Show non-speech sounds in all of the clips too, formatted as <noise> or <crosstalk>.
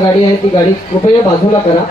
गाडी आहे ती गाडी कृपया बाजूला करा.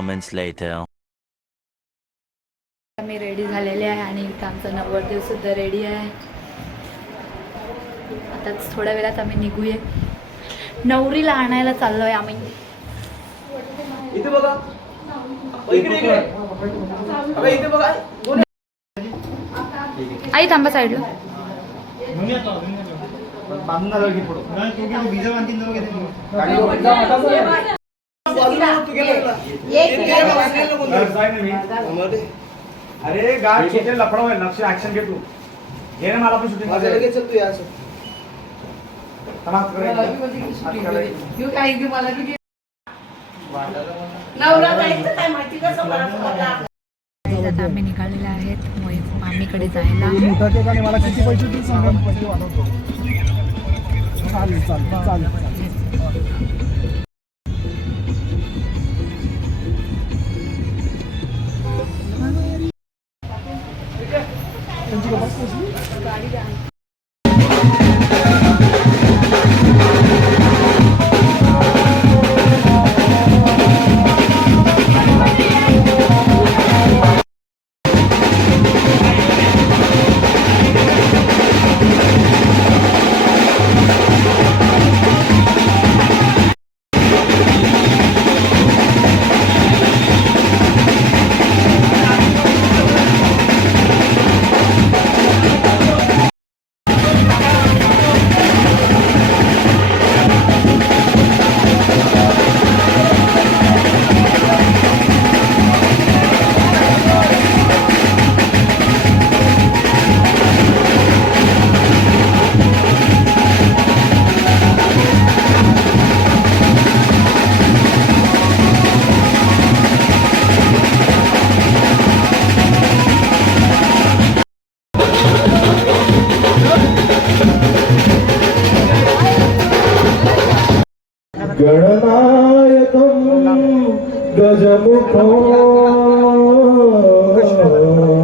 Moments later. आम्ही रेडी झालेले आहे आणि इथं आमचा नवरदेव सुद्धा रेडी आहे. आताच थोड्या वेळात आम्ही निघूया. नवरीला आणायला चाललोय आम्ही. इथे बघा. इकडे इकडे. अगं इथे बघा. कोण आई थांबा साईडला अरे गाड किती लफडा होईल. लक्ष ऍक्शन घे तू. घे ना मला पण शूटिंग माझं लगेच चल तू या आम्ही निघालेले आहेत मामीकडे जायला. मला किती पैसे देऊ सांगा. चालेल चालेल. चालेल. गणनायकं गजमुखो मोरेश्वरो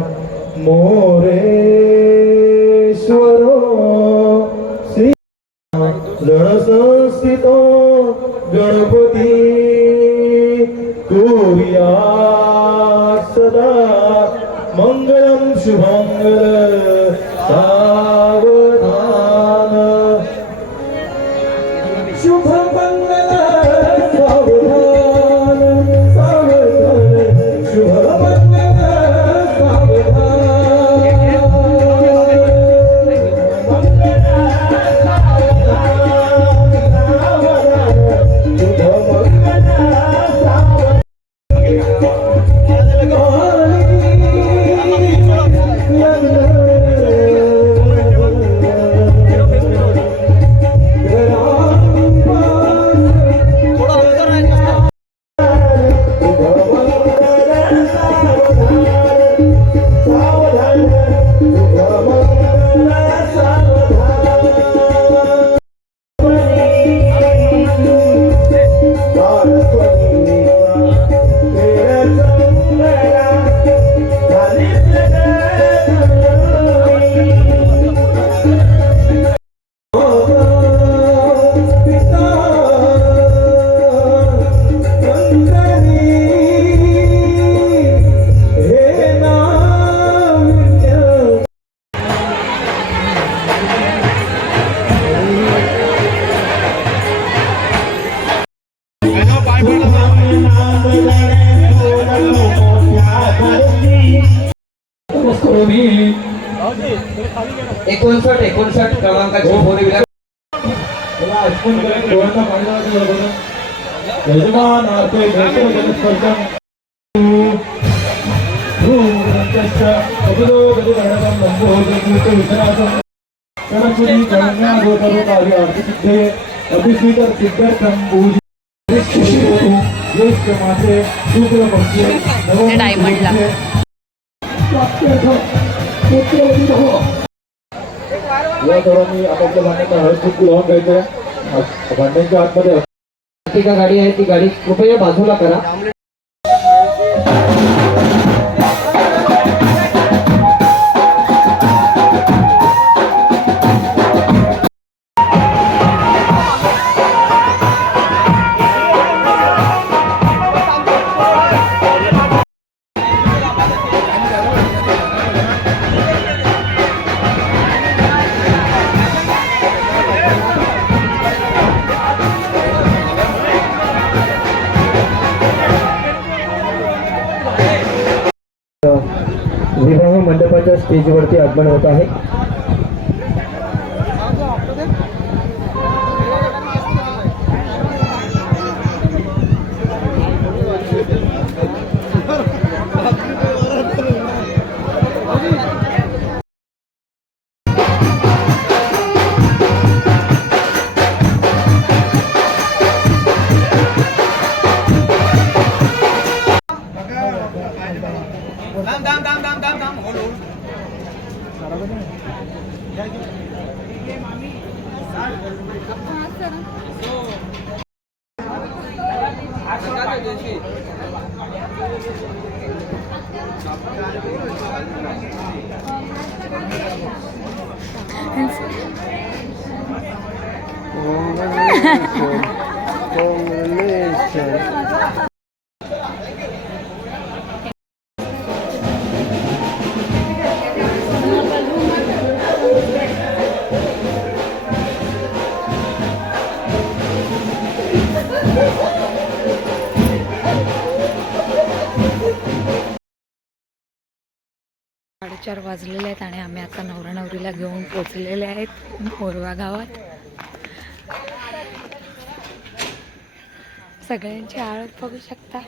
एकोणसाठ एकोणसाठ क्रमांकाची फोर व्हीलर यजमान गोतरो कार्य ज्येष्ठ मासे नवम डायमंडला. या दोघांनी आपापल्या भांड्यांना हळद कुंकू लावून घ्यायचं भांड्यांच्या आतमध्ये ती गाडी आहे ती गाडी कृपया बाजूला करा. स्टेजवरती आगमन होत आहे. Congratulations. साडेचार वाजलेले आहेत आणि आम्ही आता नवरा नवरीला घेऊन पोचलेले आहेत मोरवा गावात. सगळ्यांची आळत बघू शकता.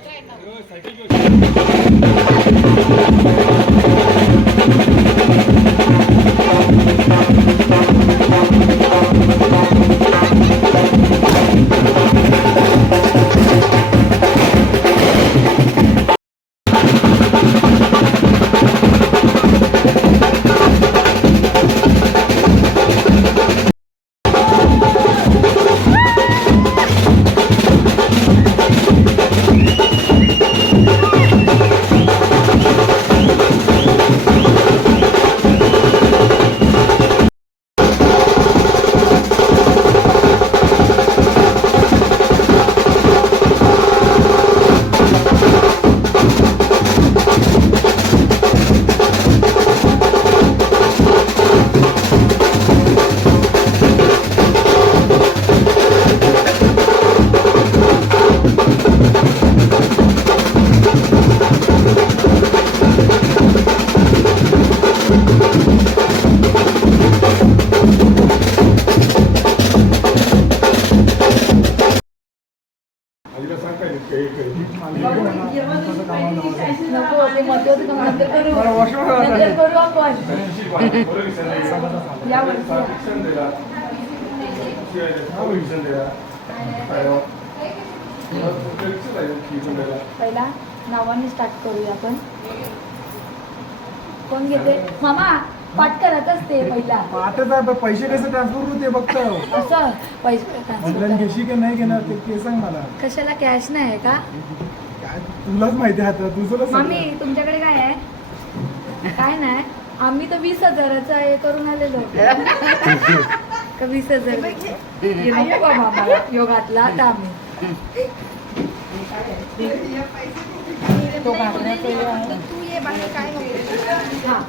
आता काय पैसे कसे ट्रान्सफर होते बघतो असं पैसे ऑनलाईन transfer घेशी की नाही घेणार ते ते सांग मला. करा. कशाला कॅश नाही आहे का? काय तुलाच माहिती आहे आता तुझं मामी तुमच्याकडे काय आहे? काय नाही. आम्ही तर वीस हजाराचा हे करून आलेलो. का वीस हजार? हे नको बाबा आम्हाला. ह्यो घातला आता आम्ही. तो घातला तो हे आहे. हा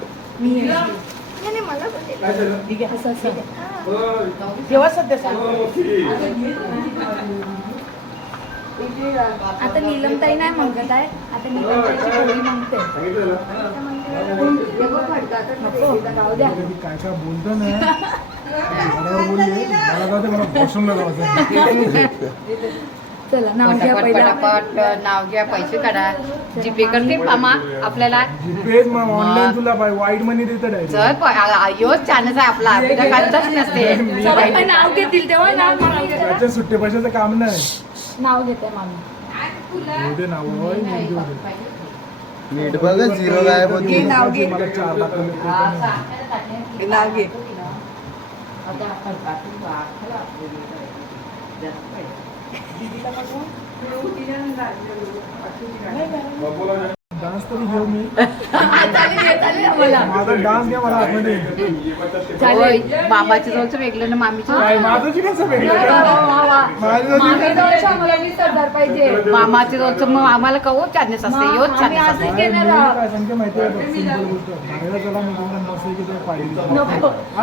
मी हे घेते. ठीक आहे असं असं. आता नीलमताई नाही मागत आहे. आता नीलमताईची पोळी मागते म्हणते. नको. जाऊ द्या. कधी काय काय बोलतो ना बरोबर बोलले? मला जाऊ दे मला वॉशरूमला जायचं <laughs> चला नाव घ्या पटापट पहिला. पटापट नाव घ्या पैसे काढा. जीपे करते मामा आपल्याला मग ऑनलाईन तुला पाहिजे. वाईट मनी देतं डायरेक्ट चल प- आ- आ- योच छानच आहे आपला. आपल्याला कालचाच नसते. चला नाव घेतील तेव्हा नाव मामी. घेते. त्याच्या सुट्टे पैशाचं काम नाही. नाव घेते मामी. येऊ दे नाव होय, येऊ दे. नीट बघ झिरो काय घे नाव घे. मला चार लाख रुपये देतो. ना. नाव घे. डान्स तरी घेऊ मी चालेल ये, चालेल आम्हाला. माझा डान्स घ्या मला आतमध्ये होय मामाच्या जवळचं वेगळं ना मामीच्या काय माझं जी कसं वेगळं वा, वा, वा, वा. माझं जी मामी जवळच्या आम्हाला वीस हजार पाहिजे मामाच्या जवळचं मग आम्हाला कहो छानच असते छानच असं असते सांगते माहिती आहे. बाहेर चला मी तुम्हाला मस्त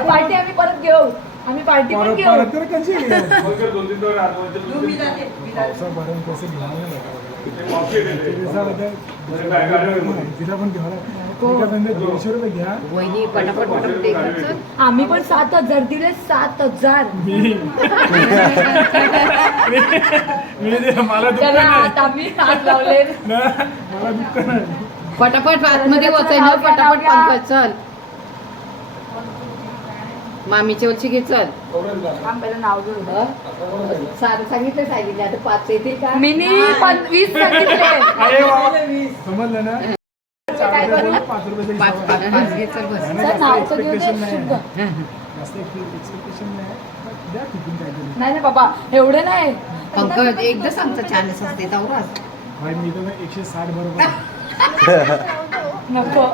पाहिजे आम्ही परत घेऊ आम्ही पार्टी पण घेऊ. परत तर कशी कसं तिला दीडशे रुपये घ्या. वहिनी पटापट पटापट. आम्ही पण सात हजार दिले सात हजार. मी मी दे- मला दुःख त्याला नाही. हात आम्ही हात लावले ना, मला दुःख नाही. पटापट आतमध्ये ना नाव पटापट. पंकज चल. मामीच्या वरची घे चल. थांब, पहिलं नाव घेऊ सारं सांगितलं सांगितलं आता पाच येते का? वीस सांगितले. समजलं ना? पाच घे चल बस नाही, बाबा एवढे नाही. पंकज एकदा सांगतो छानच असते ना एकशे साठ बरोबर. <laughs> नको.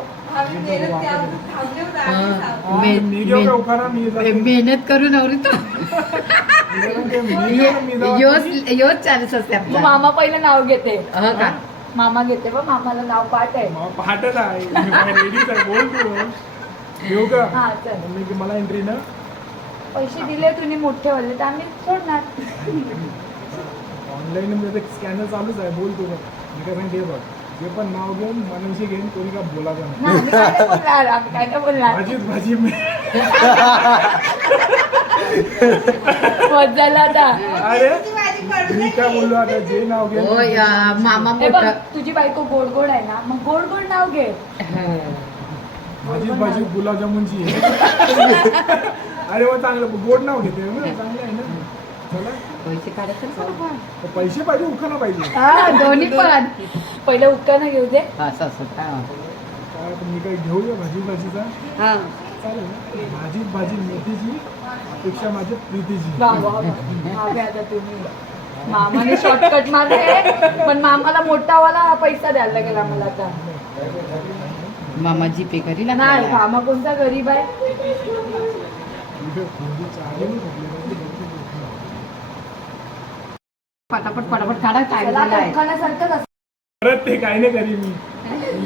मेहनत करून. योच छानच असते आपला. मामा पहिलं नाव घेते. हो का? मामा घेते बा मामाला नाव पाठ आहे. पहाटच आहे. मी बोल तू. घेऊ का? हा चल. मी मला एंट्री ना. पैसे दिले तुम्ही मोठे वाले तर आम्ही सोडणार. <laughs> ऑनलाईन मध्ये स्कॅनर चालूच आहे. बोल तू बघ. मी काय सांगते हे बघ. जे पण नाव घेऊन मनुष्य घेऊन कोणी का बोलायचं नाही. ना, आम्ही काय नाही बोलणार आम्ही काय नाही बोलणार. भाजीत भाजी मी मत झालं आता. अरे मी काय बोललो आता? जे नाव घेऊन हो या मामा हे बघ मोठा. तुझी बायको गोड गोड आहे ना मग गोड गोड नाव घे. भाजीत भाजी गुलाबजामुनची आहे. <laughs> अरे मग चांगलं. गोड नाव घेते ना चांगलं आहे ना. चला. पैसे काढायचं ना पैसे पाहिजे उखाणा पाहिजे. हा दोन्ही पण पहिलं उत्कानं घेऊ दे. असं असं हा. काय काय घेऊया भाजी भाजीचा? हा. चालेल. ना भाजी भाजी मेथीची अपेक्षा माझ्या प्रीतीची. वा वा वा. मागे आता तुम्ही. मामाने शॉर्टकट मारले पण मामाला मोठावाला पैसा द्यायला लागेल आम्हाला आता. मामा जीपे करील नाही आपल्याला. मामा कोणता गरीब आहे? कोणती चाळी नाही पटापट पटापट काढा काय झालं आहे. परत ते काही नाही करी मी.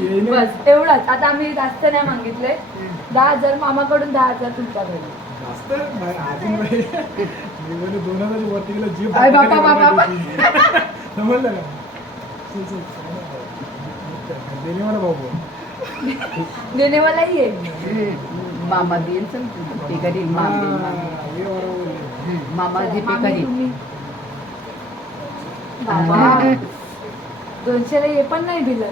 येईन बस एवढंच. आता आम्ही जास्त नाही मागितले. दहा हजार मामाकडून दहा हजार तुमच्याकडे जास्त? नाही, अजून नाही. मी बोललो दोन हजार वरती गेलं जीव अरे बापा, बापा, बापा. समजलं का? चल चल देणे मला भाऊ बोल. देणेवालाही येईल. मामा देईल चल. ते करील मामा देईल, मामा. हा, हे बरोबर करील तुम्ही- बाबा. दोनशेला हे पण नाही दिलं.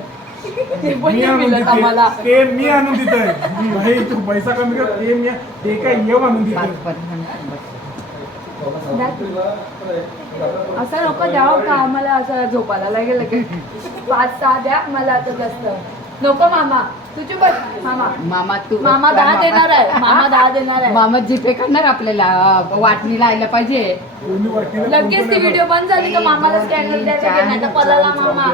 ते पण मी नाही आणून दिलं आम्हाला. देते ते मी आणून देतोय. भाई तू पैसा कमी कर. ते मी ते काय येऊ आणून देतोय. द्या. असं नको द्यावं का? आम्हाला असं झोपायला लागेल लगेच. पाच सहा द्या. मला आता जास्त. नको मामा. तुझी बस. मामा. मामा तू मामा दहा देणार आहे. मामा दहा देणार आहे. मामा जीपे करणार आपल्याला वाटणीला आयला पाहिजे. लगेच ती व्हिडिओ बंद झाली का मामाला स्कॅनर द्यायला तर पलाला मामा.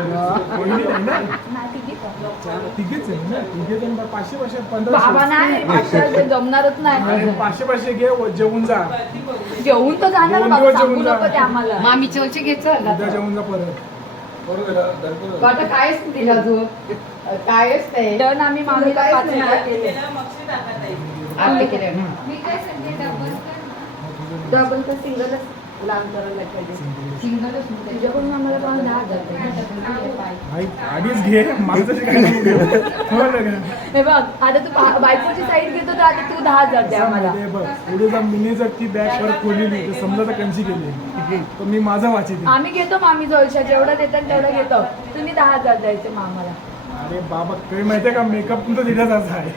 बाबा नाही पाचशे जमणारच नाही. पाचशे पाचशे घे व जेवून जा. घेऊन तर जाणार बाबा सांगू जेवून जा. नको ते आम्हाला. मामी चौचे घे चल. जेवून जा परत. आता कायच दिलं अजून. कायच नाही. डन आम्ही मामीला पाच वेळा केले. आत्ते केले. तुझ्याकडून आम्हाला दहा हजार आधीच घे. हो बघ आता तू बायकोची साईड घेतो तर आता तू दहा हजार द्या आम्हाला मिनी जर ती बॅग परत समजा तर कंची केली? तर मी माझा वाचिते. आम्ही घेतो मामी जोलशा जेवढं देतात तेवढं घेतो. तुम्ही दहा हजार द्यायचे मामाला. अरे बाबा काही माहितीये का? मेकअप तुमचा तिथेच असा आहे.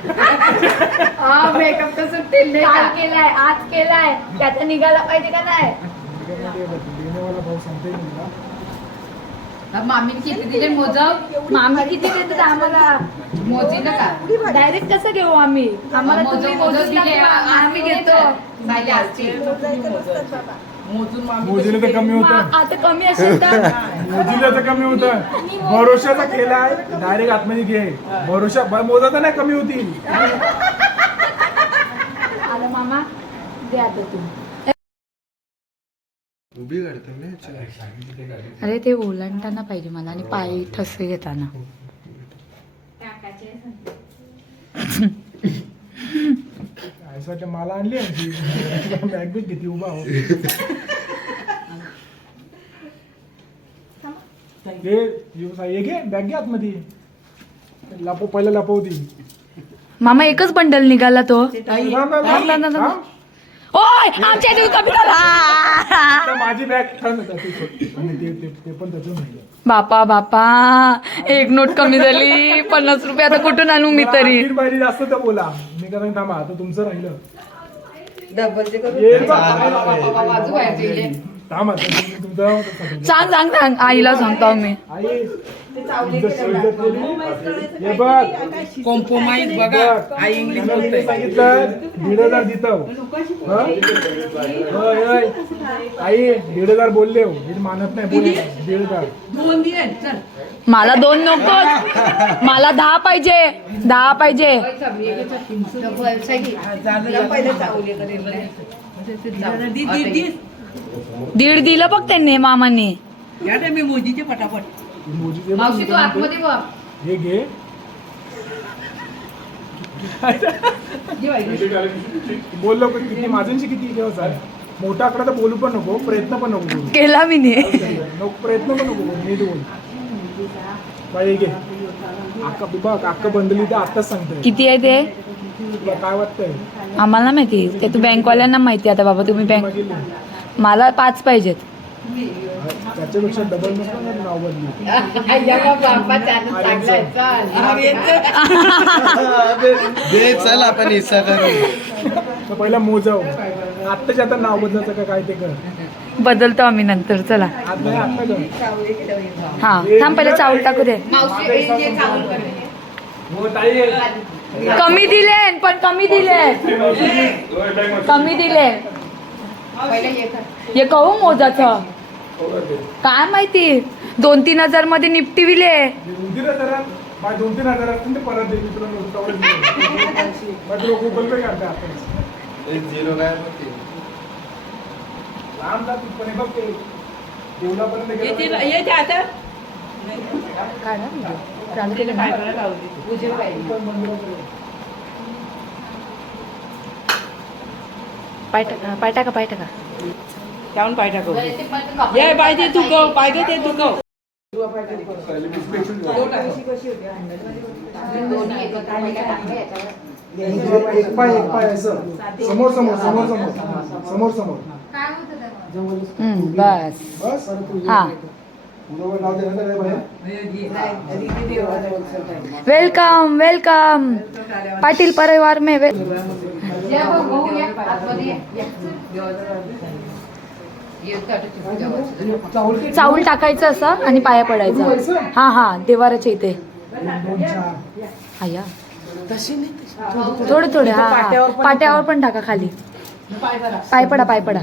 हा मेकअप तर? केलाय आज केलाय. त्याचा निघाला पाहिजे का नाही? किती दिले? मामी किती देतात आम्हाला? मोजी ना का डायरेक्ट कसं घेऊ आम्ही? आम्हाला तुम्ही मोजून दिले. आम्ही घेतो. <laughs> मोजीला तर कमी होतं. आता कमी असेल तर. मोजीला तर कमी होतं. भरोशाचा केलाय डायरेक्ट आतमध्ये घे. भरोशा ब- मोजा तर नाही कमी होतील. आलं मामा. दे आता तू उभी अरे ते ओलांडताना पाहिजे मला आणि पाय ठसे घेताना. असं वाटतं मला आणली बॅग बिग उभा हो. हे घे बॅग घे आतमध्ये. पहिला लपवती मामा एकच बंडल निघाला तो. थांब. ओय आमच्या इथे कमी आता माझी बॅग. आणि ते ते- ते पण. बापा बापा एक नोट कमी झाली पन्नास रुपये आता कुठून आणू मी तरी आणखीन जास्त तर बोला मी कसं थांबा आता तुमचं राहिलं ये बा. बाजू बाहेर गेले थांब तुमचं. सांग सांग सांग आईला सांगतो मी आई कॉम्प्रोमाइज बघा. आई इंग्लिश सांगितलं दीड हजार देतो आई दीड हजार बोलले हो. मी मानत नाही बोल दीड हजार दोन दिले. चल. मला दोन नको. मला दहा पाहिजे. दहा पाहिजे. दीड दिलं बघ त्यांनी मामाने. या मी मोदीचे पटापट मोजीचे मावशी तू आतमध्ये बघ. हे घे. बोललो पण किती माझ्यांशी किती दिवस आहे? मोठा आकडा तर बोलू पण नको प्रयत्न पण नको करू. केला मी ने नको प्रयत्न पण नको करू. नीट बोल. बाई घे. अक्का बघ अक्का बंदली तर आताच सांगतोय. किती आहे ते? तुला काय वाटतंय? आम्हाला माहिती. ते तू बँकवाल्यांना माहिती आता बाबा तुम्ही बँक मागितलं. मला पाच पाहिजेत. त्याच्यापेक्षा डबल नसलं ना नाव बदली या चल. आपण हिस्सा करू तर पहिला मोजाव आत्ताच्या आता नाव बदलायचं का काय ते कर. बदलतो आम्ही नंतर चला. हा थांब पहिले चावल टाकू दे. कमी दिले पण कमी दिले. कमी दिले. हे. हे कहू मोजाचं? काय माहिती? दोन तीन हजारमध्ये निपटी विले दोन तीन हजारात माझ्या दोन तीन हजार असतील ते परत दे मी तुला नोट कवर मग तुला गुगल पे करते आपण. एक झिरो काय म्हणते लांब जा तिथपर्यंत बघ ते. देवलापर्यंत गेलं येते पाहिजे. येते आता. उजवी पाहिजे. पाय टाका पाय टाका. पाय टाका जाऊन पाय टाकव ते पण कपडे- ये पाहिजे तू गो पाहिजे ते तू. एक पाय एक पाय असं समोर समोर समोर. समोर समोर समोर बस बस हा. Welcome welcome. पाटील परिवार में वे- चाऊल चावल टाकायचं असं आणि पाया पडायचं. हा हा देवाराच्या इथे. आया. थोडे थोडे हा हा. पाट्यावर पण टाका खाली. पाय पडा पाय पडा.